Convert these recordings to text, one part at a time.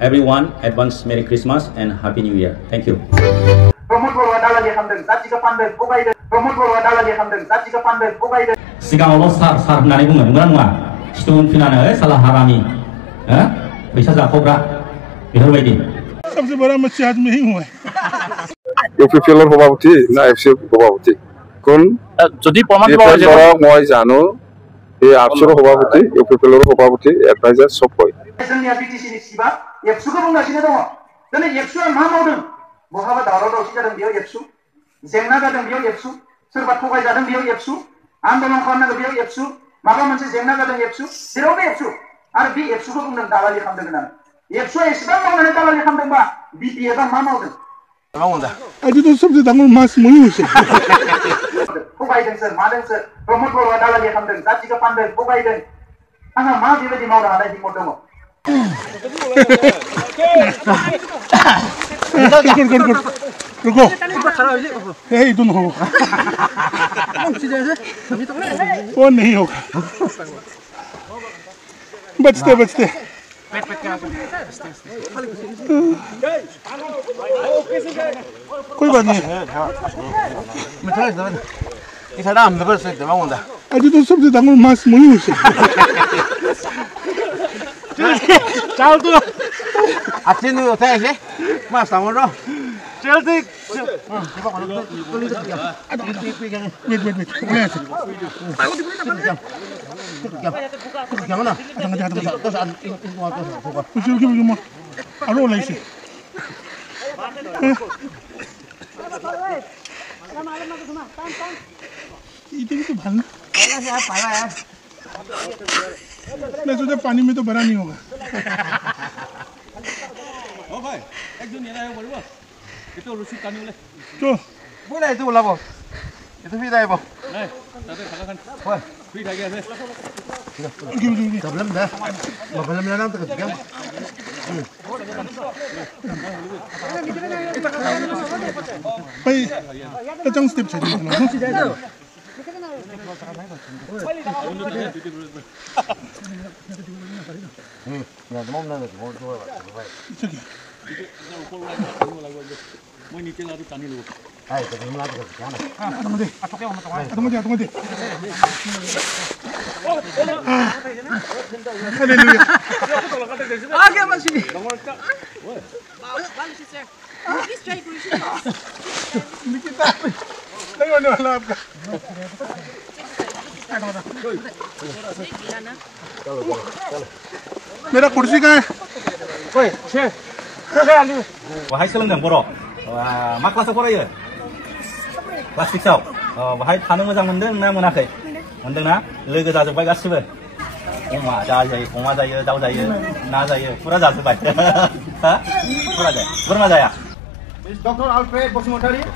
everyone advance Merry Christmas and Happy New Year. Thank you. सिगाङावल' सार होननानै बुङो नंगौना नङा स्टुडेन्ट फैनानै साला हारामि फैसा जाख'ग्रा बेफोरबायदि सबसे बड़ा मच्छी आज में ही हुआ है UPPL সভাপতি না এফসি সভাপতি কোন যদি প্ৰমাণ পাওয়া যায় মই জানো এই আপসৰ সভাপতি UPPL সভাপতি এডভাইজার সব কয় जोंनिया BTC नि सिबा एफसुखौ बुंगासिनो दङ दिनै एफसुआ मा मावदों बहाबा दावराव दावसि जादों बेयाव एफसु जेंना जादों बेयाव एफसु सोरबा थगाय जादों बेयाव एफसु आन्दोलन खालामनांगौ बेयाव एफसु माबा मोनसे जेंना जादों एफसु जेरावबो एफसु आरो बे एफसुखौ बुंदों दालालि खालामदों होननानै एफसुआ एसेबां मावनानै दालालि खालामदोंबा बिपिएफआ मा मावदों अभी तो सबसे दांगुर मास मुई हुई थगायदों सोर मादों सोर प्रमोद बर'आ दालालि खालामदों जाथिखौ फानदों थगायदों आंहा मा बेबायदि मावनो हानाय हिम्मत दङ रुको यही दोनों हो वो नहीं होगा बचते बचते कोई बात नहीं अभी तो सबसे दांगुर मास मुई हुई चाल तू आखिर नहीं होता है ऐसे मास दांगुर रो चल देख मैं सोचा पानी में तो भरा नहीं होगा तो बोला itu bola bos itu vida bos problem dah problem dah nanti kerja भाई कचंग स्टेप चाहिए Mau nickel lari tani lu. Hai, kita mulai kerja kan? Tunggu deh. Tunggu deh. Haleluya. Agak masih. Please try to Nikita. Tengok ni malam apa? मेरा कुर्सी कहाँ है? Woi, chef. Wahai सोलोंदों बर' मा क्लासाव फरायो? Class 6 आव बाहाय थानो मोजां मोनदों ना मोनाखै? मोनदोंना? लोगो जाजोबबाय गासिबो? अमा जायो, दाउ जायो, ना जायो, फुरा जाजोबबाय। हा? फुरा जायो। बोरमा जाया? Dr. Alfred Basumataryआ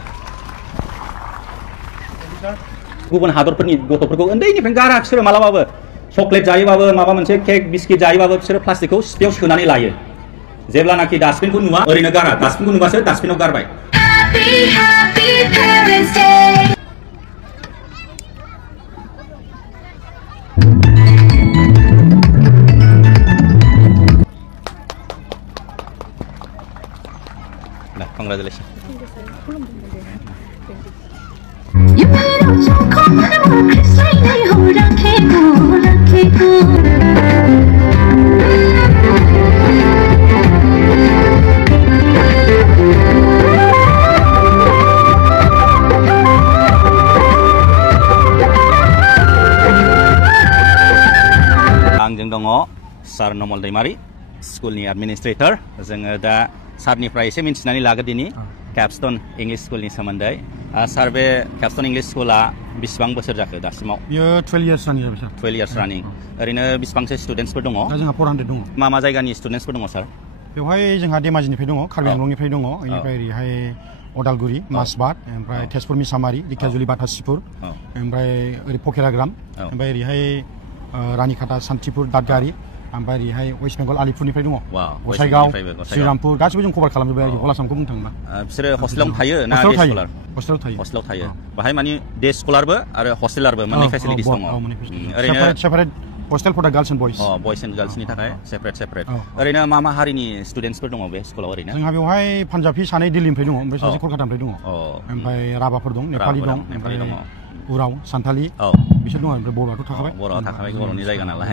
गुबुन हादरफोरनि गथ'फोरखौ उन्दैनिफ्राय गारा बिसोरो मालाबाबो चकलेट जायोबाबो माबा मोनसे केक बिस्किट जायोबाबो बिसोरो प्लास्टिकखौ सिपियाव सोनानै लायो जेब्लानाखि डास्टबिनखौ नुवा ओरैनो गारा डास्टबिनखौ नुबासो डास्टबिनाव गारबाय Happy Parents Day Congratulations. आंजों दङ सार नमल दैमारि स्कुलनि एडमिनिस्ट्रेटर जोङो दा सारनिफ्राय एसे मिन्थिनानै लागोदिनि कैप्स्टन इंलिश स्कुलनि सोमोन्दै सार बे कैप्स्टन इंलिश स्कुला बेसेबां बोसोर जाखो दासिमाव बियो 12 इयार्स रानिं जाबाय सार 12 इयार्स रानिं ओरैनो बेसेबांसो स्टुडेन्ट्सफोर दङ दा जोंहा 400 दङ मा जायगानि स्टुडेन्ट्सफोर दङ सार बेवहाय जोंहा धेमाजिनिफ्राय दङ कार्बि आंलंनिफ्राय दङ बेनिफ्राय ओरैहाय अदालगुरि मासबाद ओमफ्राय तेजपुर मिसामारि दिखियाजुलि बाटासिपुर ओमफ्राय ओरै पकेराग्राम ओमफ्राय ओरैहाय रानिखाता सान्तिपुर दादगारि ओमफ्राय ओरैहाय वेस्ट बेंगल आलिपुरनिफ्राय दङ गसाइगाव श्रीरामपुर गासिबो जों कभार खालामजोबबाय आरो हल आसामखौ बुंनो थाङोबा बिसोरो हस्टेलाव थायो ना डे स्कलार हस्टेलाव थायो बाहाय माने डे स्कलारबो आरो हस्टेलारबो मोननै फेसिलिटिस दङ ओरैनो separate hostel for the girls and boys. Boys and girls ni थाखाय separate. ओरैनो मा हारिनि स्टुडेन्टसफोर दङ बे स्कुलाव ओरैनो? जोंहा बेवहाय पान्जाबि सानै दिल्लीनिफ्राय दङ, ओमफ्राय सासे कलकातानिफ्राय दङ। ओमफ्राय राभाफोर दं, नेपालि दं, ओमफ्राय उराव, सान्थालि बिसोर दङ। ओमफ्राय बर'आथ' थाखाबाय। बर'आ थाखाबाय, बर'नि जायगा नालाय।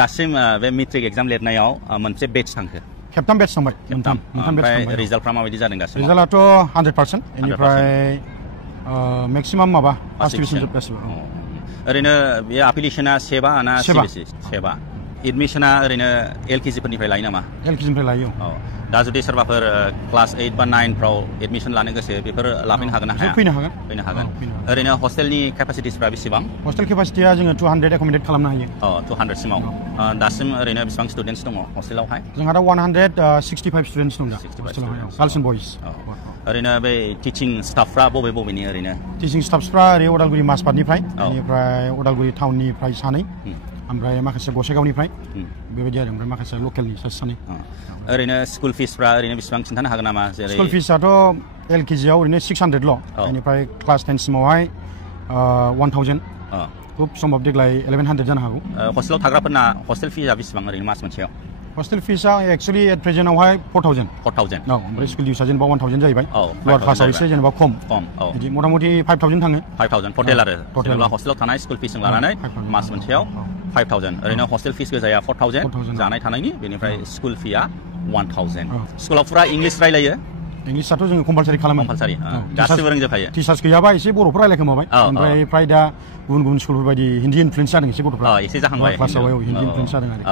दासिम बे मेट्रिक एग्जाम लिरनायाव मोनसे बेच थांखो? खेबथाम बेच थांबाय। मोनथाम बेच थांबाय। रिजाल्टफ्रा माबायदि जादों गासिबो? रिजाल्टआथ' 100%। बेनिफ्राय मेक्सिमाम माबा फार्स्ट डिभिजन जोबगासिबो। ओरैनो बे एप्लिकेशना सेबा ना सिबिएसइ? सेबा। एडमिशना ओरैनो LKG फोरनिफ्राय लायो नामा? LKG निफ्राय लायो। दा जुदि सोरबाफोर क्लास 8 बा 9 फ्राव एडमिशन लानो गोसो बेफोर लाफैनो हागोन ना हाया? फैनो हागोन। ओरैनो हस्टेलनि केपासिटिसफ्रा बेसेबां? हस्टेल केपासिटिया जोङो 200 एकोमोडेट खालामनो हायो। 200 सिमाव। दासिम ओरैनो बेसेबां स्टुडेन्टस दङ हस्टेलावहाय? जोंहा दा 165 स्टुडेन्टस दं दा हस्टेलावहाय, गार्ल्स एन्ड बयस। ओरैनो बे टिचिं स्टाफफ्रा बबेनि ओरैनो? टिचिं स्टाफफ्रा ओरै उदालगुरि मासबादनिफ्राय, बेनिफ्राय उदालगुरि टाउननिफ्राय सानै, ओमफ्राय माखासे गसाइगावनिफ्राय बेबायदि आरो, ओमफ्राय माखासे लकेलनि सानै। ओरैनो स्कुल फिसफ्रा ओरैनो बेसेबां खिन्थानो हागोन नामा? स्कुल फिसआथ' LKGआव ओरैनो 600ल', बेनिफ्राय क्लास 10 सिमावहाय 1000। खुब सम्भब देग्लाय 1100 जानो हागौ। हस्टेलाव थाग्राफोरना हस्टेल फिसआ बेसेबां ओरैनो मास मोनसेयाव? हस्टेल फिसआ एक्चुअलि एट प्रेजेन्टआवहाय 4000। ओमफ्राय स्कुल डिउसआ जेनेबा 1000 जाहैबाय। लवार क्लासआव एसे जेनेबा खम। बिदि मथा-मथि 5000 थाङो। 5000 टटेल आरो जेनेबा हस्टेलाव थानाय स्कुल फिसजों लानानै मास मोनसेयाव 5000। ओरैनो हस्टेल फिस गोजाया 4000, जानाय थानायनि, बेनिफ्राय स्कुल फिया 1000। स्कुलाव फुरा इंलिस रायलायो? इंलिसआथ' जोङो कम्पालसारि खालामो। गासिबो रोंजोबखायो? टिचार्स गैयाबा एसे बर'फोर रायलायखोमाबाय। ओमफ्राय फ्राय दा गुबुन स्कुलफोर बायदि हिन्दी इनफ्लुयेन्स जादों एसे गथ'फ्रा। एसे जाहांबाय क्लासाव हिन्दी इनफ्लुयेन्स जादों आरो।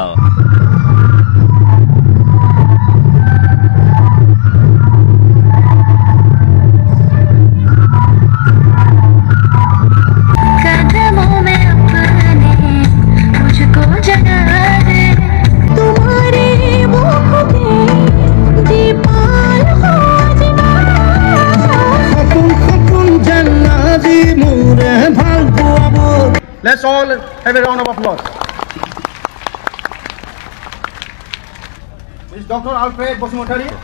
Let's all have a round of applause. This is Dr. Alfred Basumataryआ.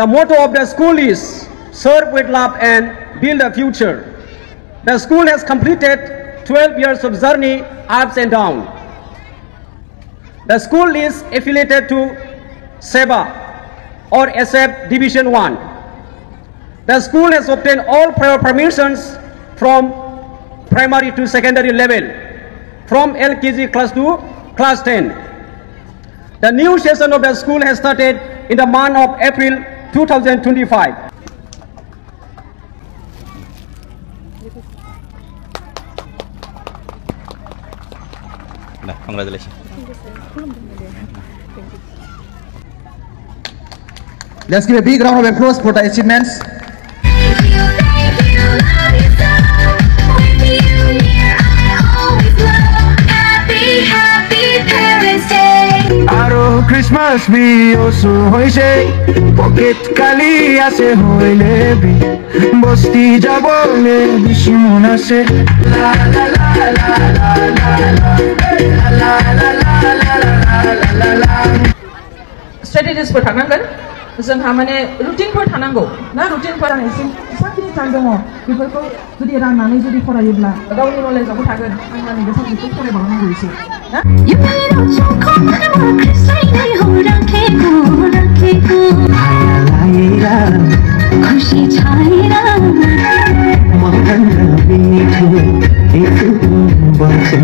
The motto of the school is serve with love and build a future. The school has completed 12 years of journey, ups and downs. The school is affiliated to SEBA or SF Division 1. The school has obtained all prior permissions from primary to secondary level, from LKG class to class 10. The new session of the school has started in the month of April 2025. Congratulations. Let's give a big round of applause for the achievements. Christmas be also hoise pocket kali ase hoile bi bosti jabole dushman ase la la la la la la la la la. Strategies for थानांगोन जोंहा माने रुटिनफोर थानांगौ ना रुटिनफोरा एसे साखिनि time दङ बेफोरखौ जुदि राननानै जुदि फरायोब्ला गावनि नलेजआबो थागोन आं माने बे साबजेक्टखौ फरायबावनांगौ एसे ना खुशी छाएगा मगन बीच एक बचे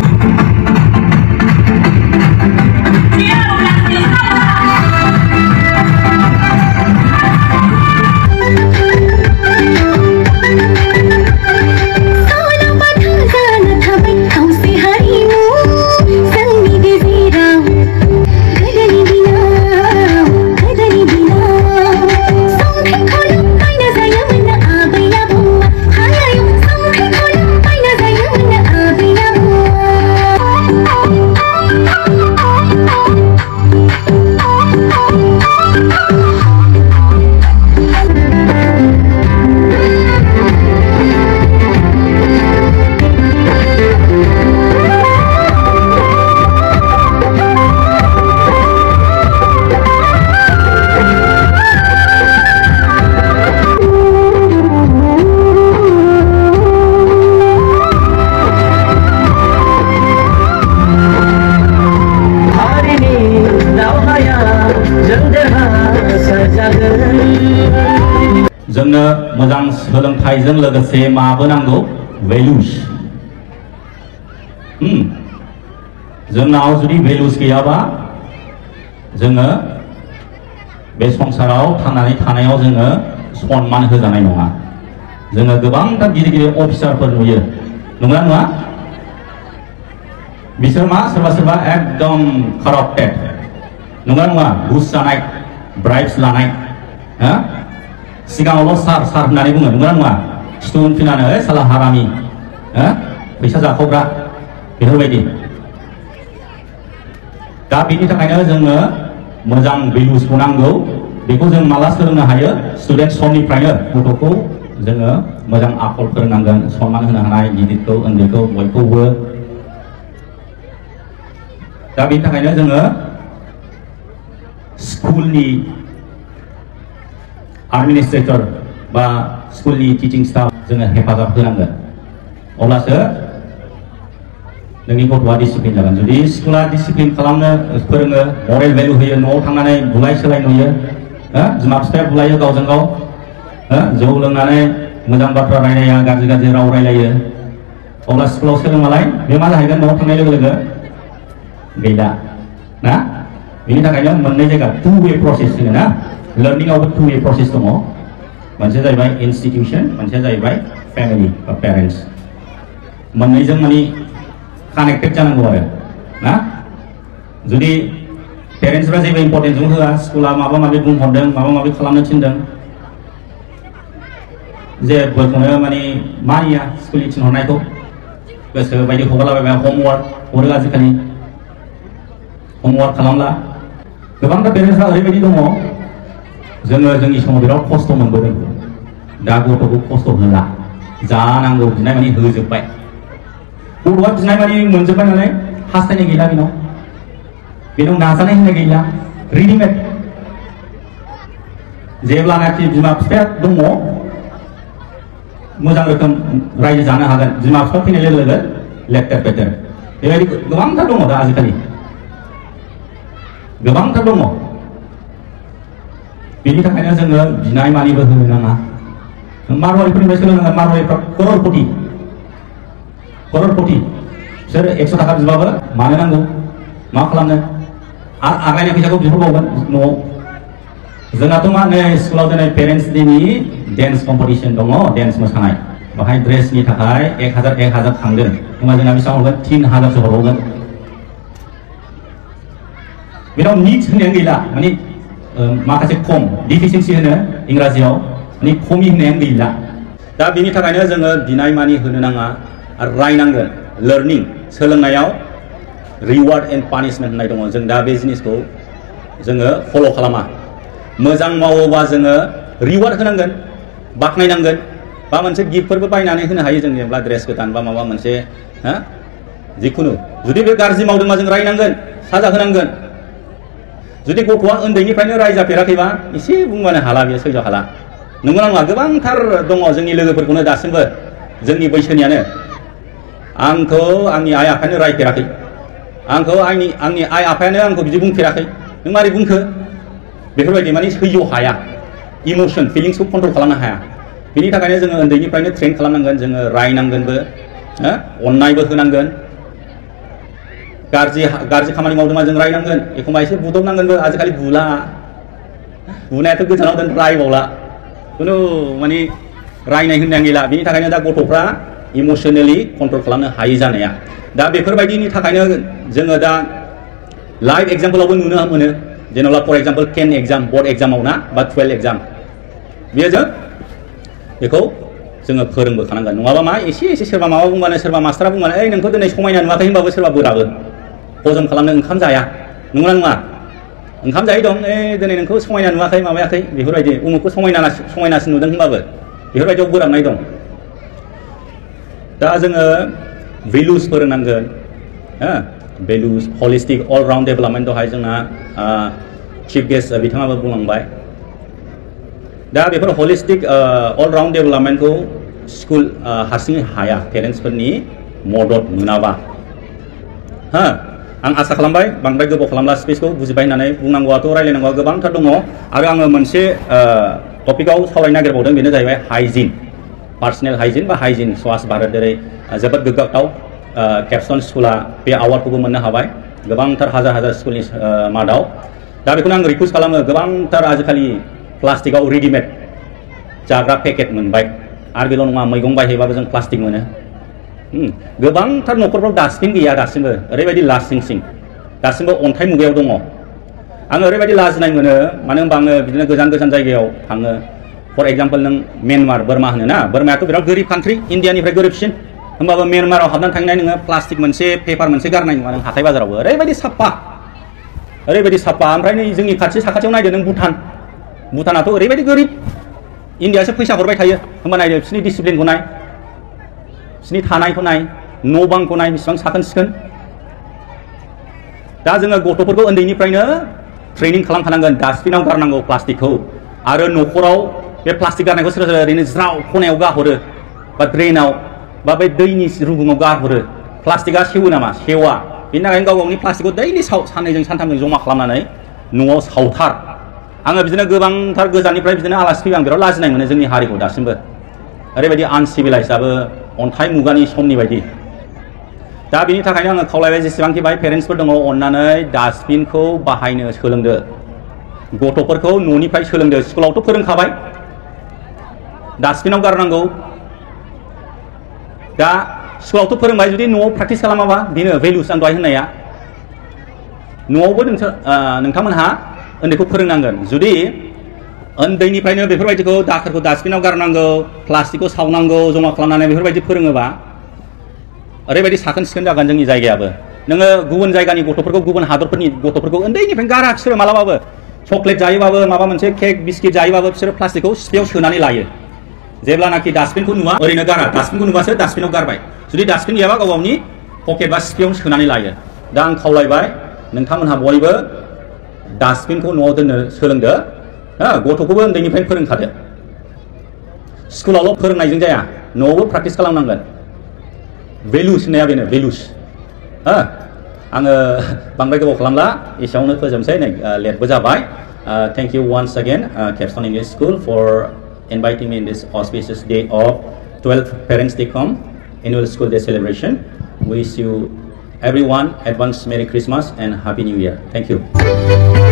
जोंनो मोजां सोलोंथाइजों लोगोसे माबो नांगौ भेलुस जोंनाव जुदि भेलुस गैयाबा जोङो बे संसाराव थांनानै थानायाव जोङो सनमान होजानाय नङा जोङो गोबांथार गिदिर गिदिर अफिसारफोर नुयो नंगौना नङा बिसोर मा सोरबा सोरबा एकदम काराप्टेड नंगौना नङा घुस जानाय ब्राइब्स लानाय सिगाङावल' सार सार होननानै बुङो नंगौना नङा स्टुडेन्ट फैनानै साला हारामि फैसा जाखावग्रा बेफोरबायदि दा बेनि थाखायनो जोङो मोजां भेलुसखौ नांगौ बेखौ जों माला सोलोंनो हायो स्टुडेन्ट समनिफ्रायनो गथ'खौ जोङो मोजां आखल फोरोंनांगोन सनमान होनो हानाय गिदिरखौ उन्दैखौ बयखौबो दा बेनि थाखायनो जोङो स्कुलनि एडमिनिस्ट्रेटर बा स्कुलनि टिचिं स्टाफ जोङो हेफाजाब होनांगोन अब्लासो नोंनि गथ'आ डिसिप्लिन जागोन जुदि स्कुला डिसिप्लिन खालामनो फोरोङो मरेल भेलु होयो न'आव थांनानै बुलाय सोलाय नुयो बिमा बिफाया बुलायो गावजों गाव जौ लोंनानै मोजां बाथ्रा रायलाया गाज्रि गाज्रि राव रायलायो अब्ला स्कुलाव सोलोंबालाय बे मा जाहैगोन न'आव थांनाय लोगो लोगो गैला ना बेनि थाखायनो मोननै जायगा टु वे प्रसेस होनो ना लार्निंआवबो टु वे प्रसेस दङ मोनसे जाहैबाय इनस्टिट्यूशन मोनसे जाहैबाय फेमिलि बा पेरेन्ट्स मोननैजों माने कानेक्टेड जानांगौ आरो ना जुदि पेरेन्ट्सफ्रा जेबो इम्पर्टेन्स होआ स्कुला माबा माबि बुंहरदों माबा माबि खालामनो थिनदों जेबोखौनो माने मानिया स्कुलनि थिनहरनायखौ गोसो बायदि हगारलाबायबाय हमवर्क हरो आजिखालि हमवर्क खालामला गोबांथार पेरेन्ट्सफ्रा ओरैबायदि दङ जोङो जोंनि समाव बिराद खस्थ' मोनबोदों दा गथ'खौ खस्थ' होला जानांगौ बिनाय माने होजोब्बाय गथ'आ बिनाय माने मोनजोब्बाय नालाय हास्थायनाय गैला बेनाव नाजानाय होननाय गैला रेडिमेड जेब्लानाखि बिमा बिफाया दङ मोजां रोखोम रायजो जानो हागोन बिमा बिफा फैनाय लोगो लोगो लेक्टार पेटार बेबायदि गोबांथार दङ दा आजिखालि गोबांथार दङ बेनि थाखायनो जोङो बिनाय मानिबो होनो नाङा मारवारिफोरनिफ्राय सोलोंनांगोन मारवारिफ्रा कररपति बिसोर 100 थाखा बिबाबो मानो नांगौ मा खालामनो आरो आग्लायनाय फैसाखौ बिहरबावगोन न'आव जोंहाथ' मा नै स्कुलाव दिनै पेरेन्ट्स डेनि डेन्स कम्पिटिशन दङ डेन्स मोसानाय बाहाय ड्रेसनि थाखाय 1000 थांगोन होमबा जोंहा बेसेबां हरगोन 3000सो हरबावगोन बेनाव निड्स होनायानो गैला माने माखासे खम डिफिसियेन्सि होनो इंराजियाव माने खमि होनायानो गैला दा बेनि थाखायनो जोङो बिनाय मानि होनो नाङा आरो रायनांगोन लार्निं सोलोंनायाव रिवार्ड एन्ड पानिशमेन्ट होननाय दङ जों दा बे जिनिसखौ जोङो फल' खालामा मोजां मावोबा जोङो रिवार्ड होनांगोन बाख्नायनांगोन बा मोनसे गिफ्टफोरबो बायनानै होनो हायो जों जेनेबा ड्रेस गोदान बा माबा मोनसे जिखुनु जुदि बे गाज्रि मावदोंबा जों रायनांगोन साजा होनांगोन जुदि गथ'आ उन्दैनिफ्रायनो रायजाफेराखैबा एसे बुंबानो हाला बेयो सैज' हाला नंगौना नङा गोबांथार दङ जोंनि लोगोफोरखौनो दासिमबो जोंनि बैसोनियानो आंखौ आंनि आइ आफायानो रायफेराखै आंखौ आंनि आइ आफायानो आंखौ बिदि बुंफेराखै नों मारै बुंखो बेफोरबायदि माने सैज' हाया इमोसन फिलिंसखौ कन्ट्रल खालामनो हाया बेनि थाखायनो जोङो उन्दैनिफ्रायनो ट्रेन खालामनांगोन जोङो रायनांगोनबो अननायबो होनांगोन गाज्रि खामानि मावदोंबा जों रायनांगोन एखमबा एसे बुदबनांगोनबो आजिखालि बुनायाथ' गोजानाव दोन रायबावला खुनु माने रायनाय होननाय गैला बेनि थाखायनो दा गथ'फ्रा इमोसनेलि कन्ट्रल खालामनो हायै जानाया दा बेफोरबायदिनि थाखायनो जोङो दा लाइभ एग्जाम्पलावबो नुनो मोनो जेनेबा फर एग्जाम्पल 10 एग्जाम बोर्ड एग्जामाव ना बा 12 एग्जाम बेयो जों बेखौ जोङो फोरोंबोखानांगोन नङाबा मा एसे सोरबा माबा बुंबानो सोरबा मास्टारा बुंबानो ओइ नोंखौ दिनै समायना नुवाखै होनबाबो सोरबा बोराबो हजम खालामनो ओंखाम जाया नंगौना नङा ओंखाम जायै दं दिनै नोंखौ समायना नुवाखै माबायाखै बेफोरबायदि उमुखखौ समायनासिन नुदों होनबाबो बेफोरबायदियाव बोराबनाय दं दा जोङो भेलुस फोरोंनांगोन भेलुस हलिस्टिक अल राउन्ड डेभेलपमेन्ट दहाय जोंना चिफ गेस्ट बिथाङाबो बुंलांबाय दा बेफोर हलिस्टिक अल राउन्ड डेभेलपमेन्टखौ स्कुल हारसिङै हाया पेरेन्ट्सफोरनि मदद मोनाबा आं आसा खालामबाय बांद्राय गोबाव खालामला स्पेसखौ बुजिबाय होननानै बुंनांगौआथ' रायलायनांगौआ गोबांथार दङ आरो आङो मोनसे टपिकआव सावरायनो नागिरबावदों बेनो जाहैबाय हाइजिन पार्सनेल हाइजिन बा हाइजिन स्वच्छ भारत जेरै जोबोद गोग्गाथाव केपस्टन स्कुला बे अवार्डखौबो मोननो हाबाय गोबांथार हाजार हाजार स्कुलनि मादाव दा बेखौनो आं रिक्वेस्ट खालामो गोबांथार आजिखालि प्लास्टिकआव रेडिमेड जाग्रा पेकेट मोनबाय आरो बेल' नङा मैगं बायहैबाबो जों प्लास्टिक मोनो गोबांथार न'खरफ्राव डास्टबिन गैया दासिमबो ओरैबायदि लासिं सिं दासिमबो अन्थाइ मुगायाव दङ आङो ओरैबायदि लाजिनाय मोनो मानो होनबा आङो बिदिनो गोजान गोजान जायगायाव थाङो फर एग्जाम्पल नों म्यानमार बोरमा होनो ना बोरमायाथ' बिराद गोरिब कान्ट्रि इण्डियानिफ्राय गोरिबसिन होमबाबो म्यानमाराव हाबनानै थांनाय नोङो प्लास्टिक मोनसे पेपार मोनसे गारनाय नङा नों हाथाय बाजारावबो ओरैबायदि साफा ओमफ्राय नै जोंनि खाथि साखाथियाव नायदो नों भुटानाथ' ओरैबायदि गोरिब इण्डियासो फैसा हरबाय थायो होमबा नायदो बिसोरनि डिसिप्लिनखौ नाय बिसोरनि थानायखौ नाय न' बांखौ नाय बेसेबां साखोन सिखोन दा जोङो गथ'फोरखौ उन्दैनिफ्रायनो ट्रेनिं खालामखानांगोन डास्टबिनाव गारनांगौ प्लास्टिकखौ आरो न'खराव बे प्लास्टिक गारनायखौ सोरबा सोरबा ओरैनो ज्राव खनायाव गाहरो बा ड्रेनाव बा बे दैनि रुगुङाव गारहरो प्लास्टिकआ सेवो नामा सेवा बेनि थाखायनो गाव गावनि प्लास्टिकखौ दैलि साननैजों सानथामजों जमा खालामनानै न'आव सावथार आङो बिदिनो गोबांथार गोजाननिफ्राय बिदिनो आलासि फैयो आं बिराद लाजिनाय मोनो जोंनि हारिखौ दासिमबो ओरैबायदि आनसिभिलाइसआबो अन्थाइ मुगानि समनि बायदि दा बेनि थाखायनो आङो खावलायबाय जेसेबांखि बाहाय पेरेन्टसफोर दङ अननानै डास्टबिनखौ बाहायनो सोलोंदो गथ'फोरखौ न'निफ्राय सोलोंदो स्कुलावथ' फोरोंखाबाय डास्टबिनाव गारनांगौ दा स्कुलावथ' फोरोंबाय जुदि न'आव प्रेक्टिस खालामाबा बेनो भेलुस आं दहाय होननाया न'आवबो नोंथांमोनहा उन्दैखौ फोरोंनांगोन जुदि उन्दैनिफ्रायनो बेफोरबायदिखौ दाखोरखौ डास्टबिनाव गारनांगौ प्लास्टिकखौ सावनांगौ जमा खालामनानै बेफोरबायदि फोरोङोबा ओरैबायदि साखोन सिखोन जागोन जोंनि जायगायाबो नोङो गुबुन जायगानि गथ'फोरखौ गुबुन हादरफोरनि गथ'फोरखौ उन्दैनिफ्रायनो गारा बिसोरो मालाबाबो चकलेट जायोबाबो माबा मोनसे केक बिस्किट जायोबाबो बिसोरो प्लास्टिकखौ सिफियाव सोनानै लायो जेब्लानाखि डास्टबिनखौ नुवा ओरैनो गारा डास्टबिनखौ नुबासो डास्टबिनाव गारबाय जुदि डास्टबिन गैयाबा गाव गावनि पकेट बा सिफियाव सोनानै लायो दा आं खावलायबाय नोंथांमोनहा बयबो डास्टबिनखौ न'आव दोननो सोलोंदो गथ'खौबो उन्दैनिफ्रायनो फोरोंखादो स्कुलावल' फोरोंनायजों जाया न'आवबो प्रेक्टिस खालामनांगोन भेलुस होननाया बेनो भेलुस आङो बांद्राय गोबाव खालामला एसेयावनो फोजोबसै नै लेटबो जाबाय thank you once again Capstone English school for inviting me in this auspicious day of 12th Parents Day Annual School Day celebration. Wish you everyone advance Merry Christmas and Happy New Year. Thank you.